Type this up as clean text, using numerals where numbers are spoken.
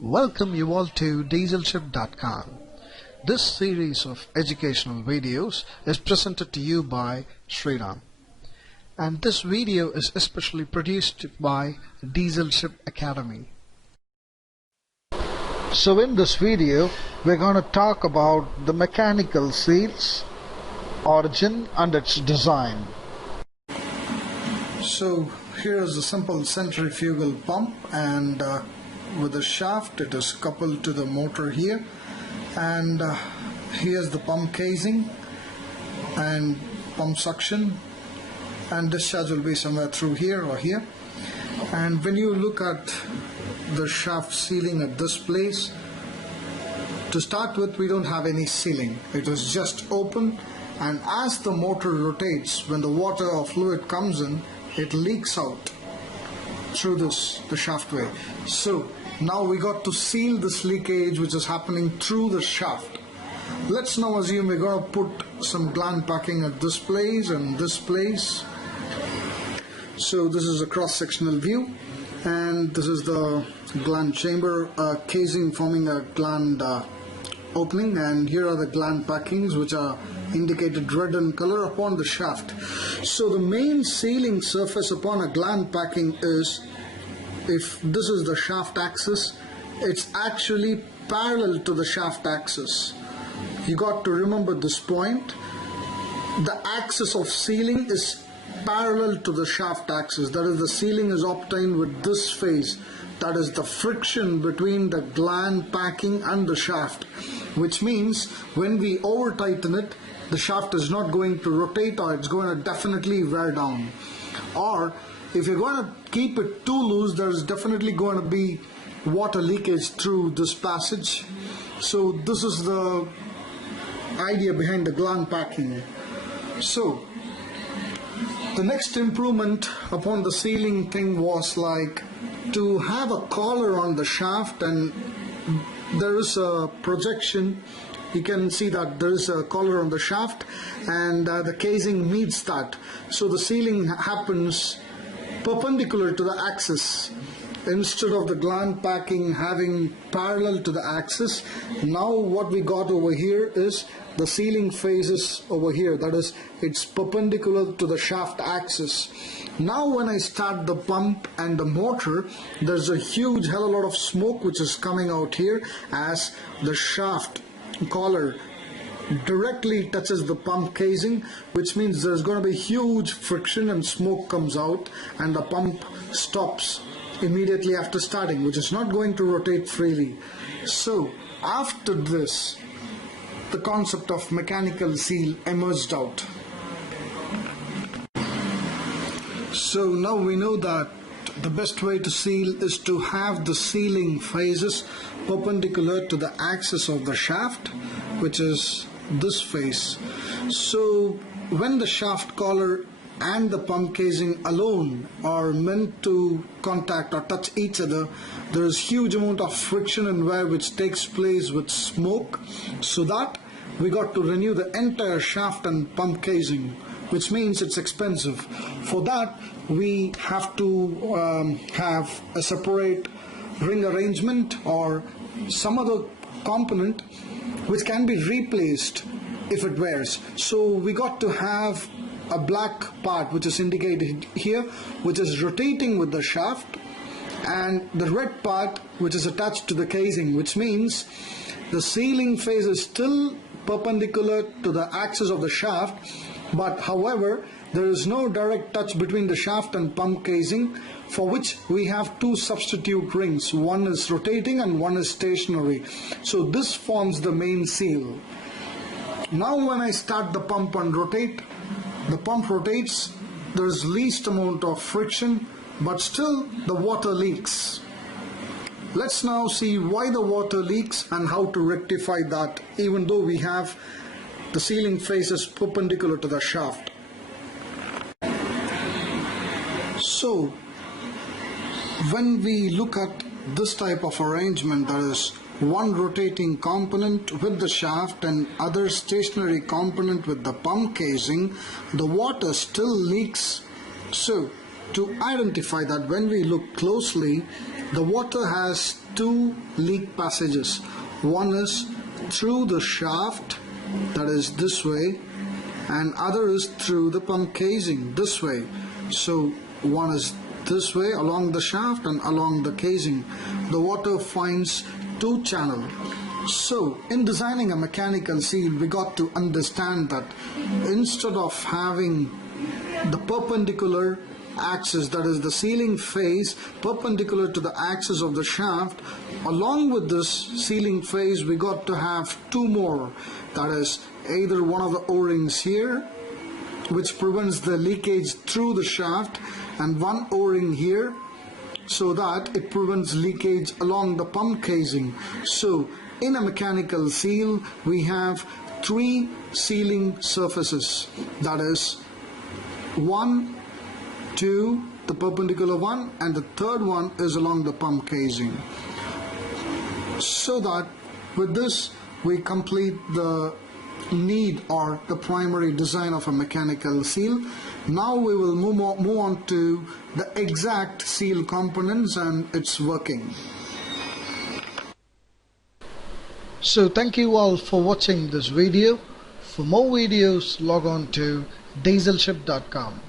Welcome you all to dieselship.com. This series of educational videos is presented to you by Sriram. And this video is especially produced by Dieselship Academy. So in this video, we're going to talk about the mechanical seals, origin and its design. So here is a simple centrifugal pump, and with the shaft it is coupled to the motor here, and here's the pump casing and pump suction, and discharge will be somewhere through here or here. And when you look at the shaft sealing at this place, to start with, we don't have any sealing. It is just open, and as the motor rotates, when the water or fluid comes in, it leaks out through the shaft way. So now we got to seal this leakage which is happening through the shaft. Let's now assume we're going to put some gland packing at this place and this place. So this is a cross-sectional view, and this is the gland chamber casing forming a gland opening, and here are the gland packings which are indicated red in color upon the shaft. So the main sealing surface upon a gland packing is, if this is the shaft axis, it's actually parallel to the shaft axis. You got to remember this point. The axis of sealing is parallel to the shaft axis. That is, the sealing is obtained with this phase. That is the friction between the gland packing and the shaft, which means when we over tighten it, the shaft is not going to rotate, or it's going to definitely wear down. Or if you're going to keep it too loose, there is definitely going to be water leakage through this passage. So this is the idea behind the gland packing. So the next improvement upon the sealing thing was like to have a collar on the shaft, and there is a projection. You can see that there is a collar on the shaft, and the casing meets that. So the sealing happens perpendicular to the axis. Instead of the gland packing having parallel to the axis, now what we got over here is the sealing phases over here. That is, it's perpendicular to the shaft axis. Now when I start the pump and the motor, there's a huge hell of a lot of smoke which is coming out here, as the shaft collar directly touches the pump casing, which means there's going to be huge friction and smoke comes out, and the pump stops immediately after starting, which is not going to rotate freely. So after this, the concept of mechanical seal emerged out. So now we know that the best way to seal is to have the sealing phases perpendicular to the axis of the shaft, which is this phase. So when the shaft collar and the pump casing alone are meant to contact or touch each other, there is huge amount of friction and wear which takes place with smoke, so that we got to renew the entire shaft and pump casing, which means it's expensive. For that, we have to have a separate ring arrangement or some other component which can be replaced if it wears. So we got to have a black part which is indicated here, which is rotating with the shaft, and the red part which is attached to the casing, which means the sealing phase is still perpendicular to the axis of the shaft, but however there is no direct touch between the shaft and pump casing, for which we have two substitute rings. One is rotating and one is stationary. So this forms the main seal. Now when I start the pump and rotate, the pump rotates, there is least amount of friction, but still the water leaks. Let's now see why the water leaks and how to rectify that, even though we have the sealing phases perpendicular to the shaft. So when we look at this type of arrangement, that is one rotating component with the shaft and other stationary component with the pump casing, the water still leaks. So to identify that, when we look closely, The water has two leak passages. One is through the shaft, that is this way, and other is through the pump casing this way. So one is this way along the shaft and along the casing. The water finds two channels. So in designing a mechanical seal, we got to understand that instead of having the perpendicular axis, that is the sealing face perpendicular to the axis of the shaft, along with this sealing face we got to have two more. That is either one of the O-rings here, which prevents the leakage through the shaft, and one O-ring here, so that it prevents leakage along the pump casing. So in a mechanical seal we have three sealing surfaces, that is 1, 2, the perpendicular one, and the third one is along the pump casing. So that with this we complete the need or the primary design of a mechanical seal. Now we will move on to the exact seal components and its working. So thank you all for watching this video. For more videos, log on to dieselship.com.